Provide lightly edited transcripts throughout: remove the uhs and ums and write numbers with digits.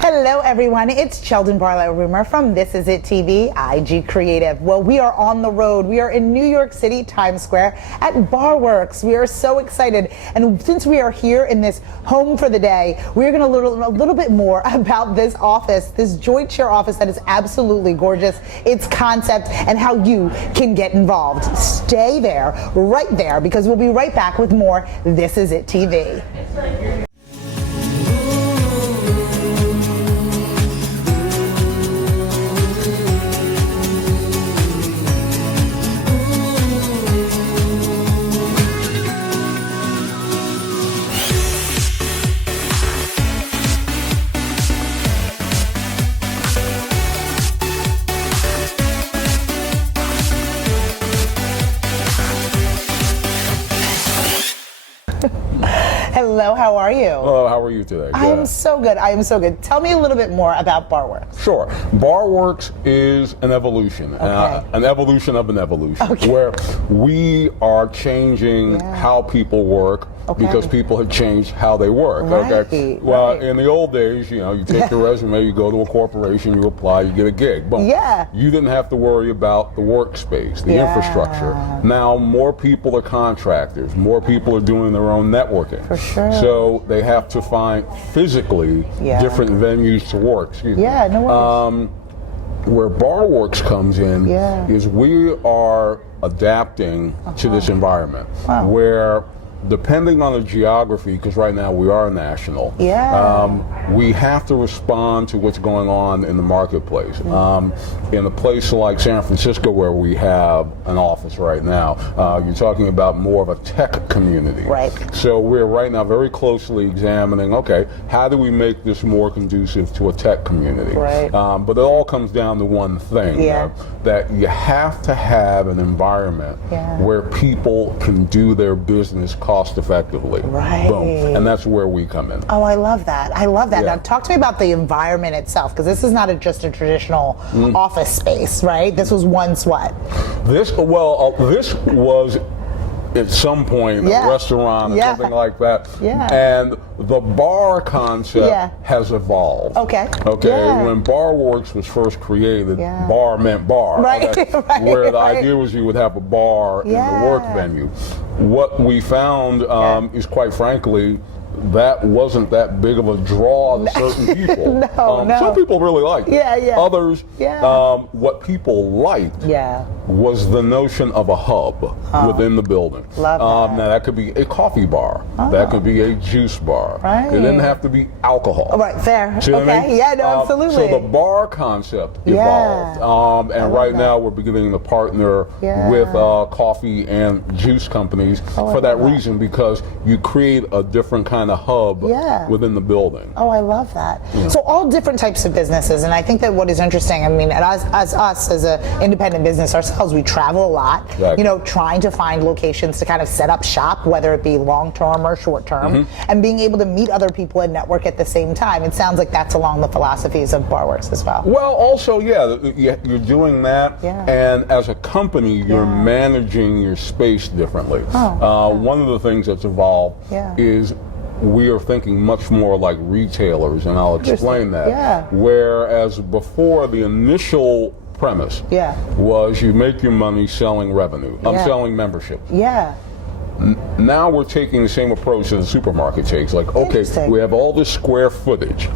Hello everyone, it's Cheldin Barlatt Rumer from This Is It TV, IG Creative. Well, we are on the road. We are in New York City, Times Square at Barworks. We are so excited. And since we are here in this home for the day, we're going to learn a little bit more about this office, this joint share office that is absolutely gorgeous, its concept, and how you can get involved. Stay there, right there, because we'll be right back with more This Is It TV. Hello, how are you? Hello, how are you today? I am so good. I am so good. Tell me a little bit more about Barworks. Sure. Barworks is an evolution, an evolution of an evolution, where we are changing how people work because people have changed how they work. Right, well, in the old days, you know, you take your resume, you go to a corporation, you apply, you get a gig. But you didn't have to worry about the workspace, the infrastructure. Now more people are contractors, more people are doing their own networking. For sure. So they have to find physically different venues to work. Excuse me. No worries. Where Barworks comes in is we are adapting to this environment where, depending on the geography, because right now we are national, we have to respond to what's going on in the marketplace. In a place like San Francisco, where we have an office right now, you're talking about more of a tech community. Right. So we're right now very closely examining, okay, how do we make this more conducive to a tech community? Right. But it all comes down to one thing, that you have to have an environment where people can do their business cost effectively. Right. Boom. And that's where we come in. Oh, I love that. I love that. Now, talk to me about the environment itself, because this is not just a traditional office space, right? This was once what? This was at some point a restaurant or something like that. And the bar concept has evolved. When Barworks was first created, bar meant bar. Where the idea was you would have a bar in the work venue. What we found is, quite frankly, that wasn't that big of a draw to certain people. Some people really liked it. Others, what people liked was the notion of a hub within the building. Now that could be a coffee bar, that could be a juice bar. It didn't have to be alcohol. Fair. See what I mean? Yeah, no, absolutely. So the bar concept evolved, and right now we're beginning to partner with coffee and juice companies for that reason, because you create a different kind of hub within the building. Oh, I love that. So all different types of businesses, and I think that what is interesting, I mean, as us as an independent business ourselves, we travel a lot, you know, trying to find locations to kind of set up shop, whether it be long-term or short-term, and being able to meet other people and network at the same time. It sounds like that's along the philosophies of Barworks as well. Well, also, you're doing that, and as a company, you're managing your space differently. One of the things that's evolved is we are thinking much more like retailers, and I'll explain that. Whereas before, the initial premise was you make your money selling revenue. Selling membership. Now we're taking the same approach that the supermarket takes. Like, okay, we have all this square footage.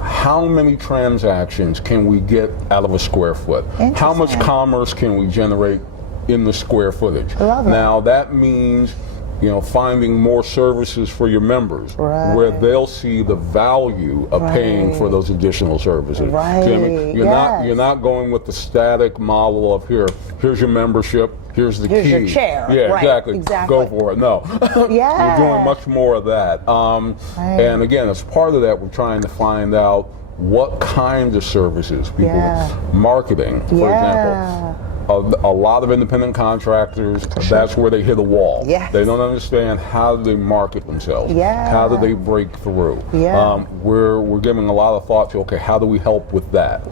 How many transactions can we get out of a square foot? How much commerce can we generate in the square footage? Now that means, you know, finding more services for your members, where they'll see the value of paying for those additional services. You're not going with the static model of here's your membership, here's the key. Here's your chair. Exactly. Go for it. No. We're doing much more of that. And again, as part of that, we're trying to find out what kinds of services people, marketing, for example. A lot of independent contractors, that's where they hit a wall. They don't understand how do they market themselves. How do they break through? We're giving a lot of thought to, okay, how do we help with that?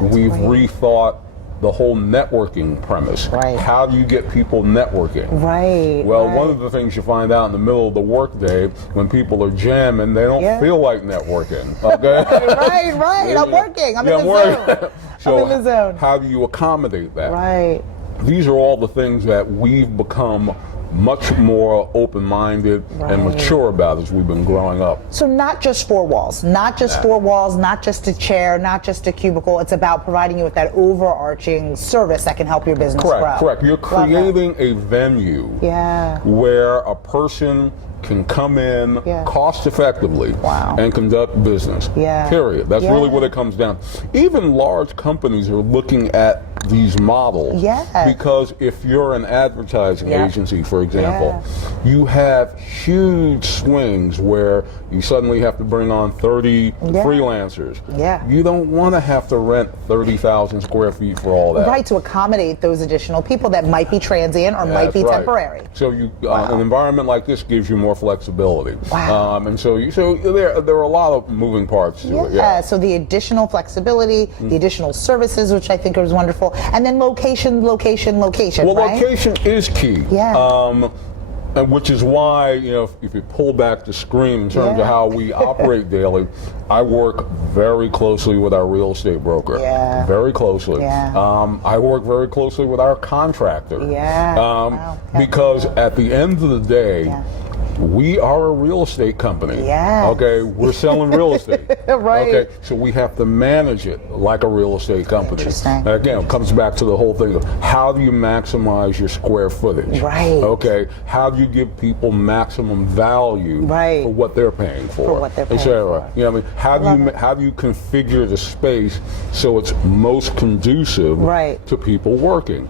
We've rethought the whole networking premise. How do you get people networking? Well, one of the things you find out in the middle of the workday when people are jamming, they don't feel like networking. Okay? I'm working. I'm in the zone. So I'm in the zone. How do you accommodate that? These are all the things that we've become much more open-minded and mature about as we've been growing up. So not just four walls, not just four walls, not just a chair, not just a cubicle. It's about providing you with that overarching service that can help your business grow. Correct. You're creating a venue where a person can come in cost effectively and conduct business. Period. That's really what it comes down to. Even large companies are looking at these models because if you're an advertising agency, for example, you have huge swings where you suddenly have to bring on 30 freelancers. You don't want to have to rent 30,000 square feet for all that. To accommodate those additional people that might be transient or might be temporary. So you, an environment like this gives you more flexibility. And so there are a lot of moving parts to it. So the additional flexibility, the additional services, which I think is wonderful, and then location. Well, location is key. And which is why, if you pull back the screen in terms of how we operate daily, I work very closely with our real estate broker. Very closely. I work very closely with our contractor. Because at the end of the day, we are a real estate company. Okay, we're selling real estate. Okay, so we have to manage it like a real estate company. And again, it comes back to the whole thing of how do you maximize your square footage? Okay, how do you give people maximum value for what they're paying for? How do you configure the space so it's most conducive to people working?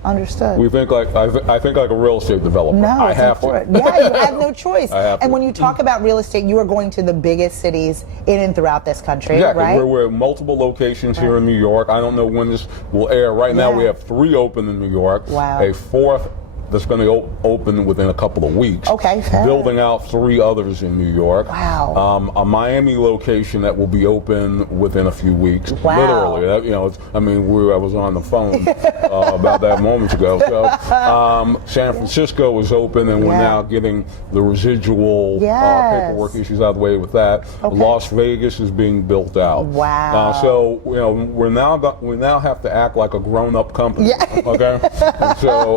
We think like I think like a real estate developer. I have to. You have no choice. And when you talk about real estate, you are going to the biggest cities in and throughout this country, We're multiple locations here in New York. I don't know when this will air. Right now we have 3 open in New York. A 4th that's going to open within a couple of weeks. Building out 3 others in New York. A Miami location that will be open within a few weeks. Literally, I was on the phone about that moments ago. So, San Francisco is open, and we're now getting the residual paperwork issues out of the way with that. Las Vegas is being built out. So we now have to act like a grown-up company. Okay, and so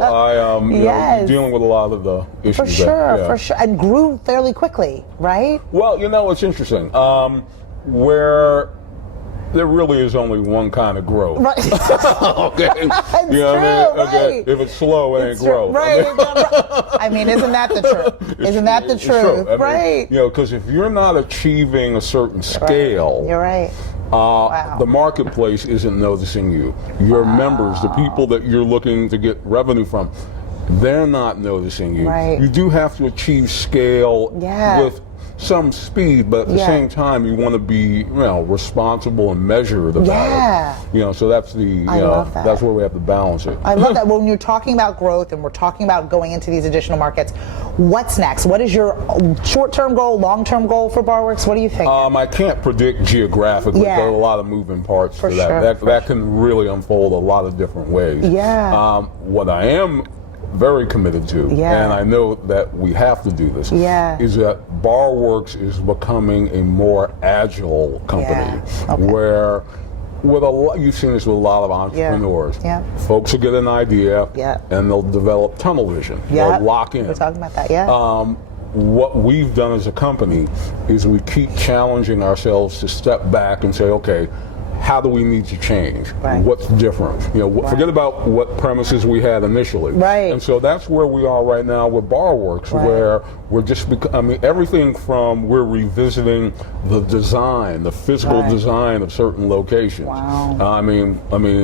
dealing with a lot of the issues. For sure. And grew fairly quickly, right? Well, it's interesting. Where there really is only one kind of growth. Okay. If it's slow, it ain't growth. I mean, isn't that the truth? Isn't that the truth? Because if you're not achieving a certain scale, you're the marketplace isn't noticing you. Your members, the people that you're looking to get revenue from, they're not noticing you. You do have to achieve scale with some speed, but at the same time, you want to be, responsible and measured about it. So that's that's where we have to balance it. I love that. When you're talking about growth and we're talking about going into these additional markets, what's next? What is your short-term goal, long-term goal for Barworks? What do you think? I can't predict geographically. There are a lot of moving parts to that. That can really unfold a lot of different ways. What I am very committed to, and I know that we have to do this, is that Barworks is becoming a more agile company where you've seen this with a lot of entrepreneurs. Folks will get an idea and they'll develop tunnel vision. They'll lock in. We're talking about that, what we've done as a company is we keep challenging ourselves to step back and say, okay, how do we need to change? Right. What's different? Forget about what premises we had initially. Right. And so that's where we are right now with Barworks, where we're just, everything from we're revisiting the design, the physical design of certain locations. Wow. I mean,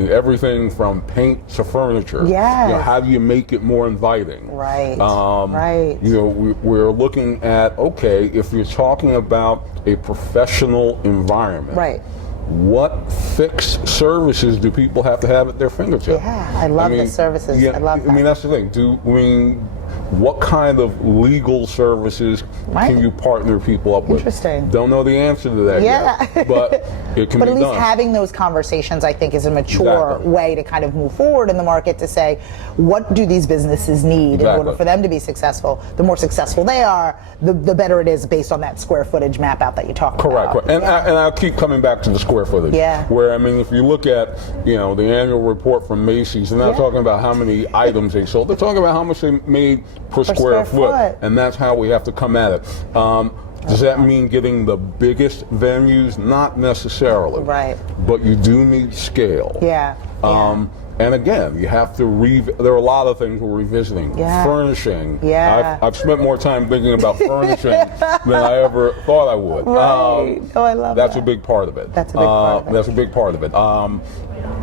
everything from paint to furniture. Yes. How do you make it more inviting? Right. We're looking at, okay, if you're talking about a professional environment. Right. What fixed services do people have to have at their fingertips? Yeah, I love the services. Yeah, I love that. I mean, that's the thing. What kind of legal services can you partner people up with? Interesting. Don't know the answer to that yet, but it can be done. But at least having those conversations, I think, is a mature way to kind of move forward in the market to say, what do these businesses need in order for them to be successful? The more successful they are, the better it is based on that square footage map out that you talked about. Correct. And I'll keep coming back to the square footage. Yeah. Where, if you look at, the annual report from Macy's, they're not talking about how many items they sold. They're talking about how much they made per square foot. And that's how we have to come at it. Does that mean getting the biggest venues? Not necessarily. Right. But you do need scale. Yeah. And again, you have to there are a lot of things we're revisiting. Yeah. Furnishing. Yeah. I've spent more time thinking about furnishing than I ever thought I would. Right. I love that. That's a big part of it. That's a big part of it. That's a big part of it.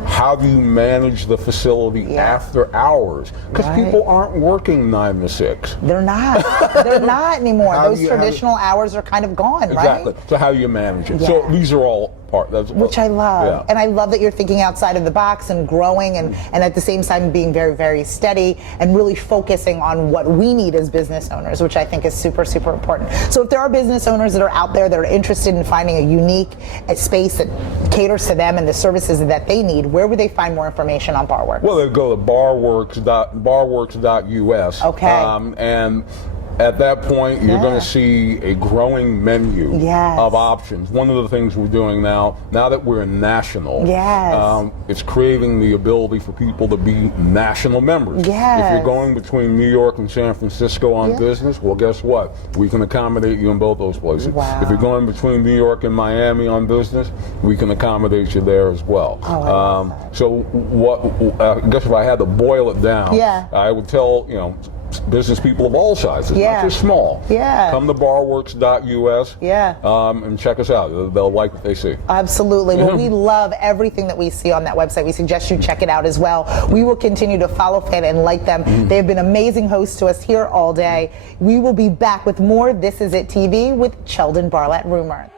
How do you manage the facility after hours? Because people aren't working 9 to 6. They're not. They're not anymore. Those traditional hours are kind of gone, right? Exactly. So how do you manage it? So these are all part. Which I love. Yeah. And I love that you're thinking outside of the box and growing and at the same time being very, very steady and really focusing on what we need as business owners, which I think is super, super important. So if there are business owners that are out there that are interested in finding a unique space that caters to them and the services that they need, where would they find more information on Barworks? Well, they go to barworks.us. Okay. And at that point, you're going to see a growing menu of options. One of the things we're doing now that we're national, it's creating the ability for people to be national members. Yes. If you're going between New York and San Francisco on business, well, guess what? We can accommodate you in both those places. Wow. If you're going between New York and Miami on business, we can accommodate you there as well. Oh, I love that. So I guess if I had to boil it down, I would tell, business people of all sizes, not just small. Come to barworks.us and check us out. They'll like what they see. Absolutely. Well, we love everything that we see on that website. We suggest you check it out as well. We will continue to follow, fan, and like them. They have been amazing hosts to us here all day. We will be back with more This Is It TV with Cheldin, Barlatt, Rumer.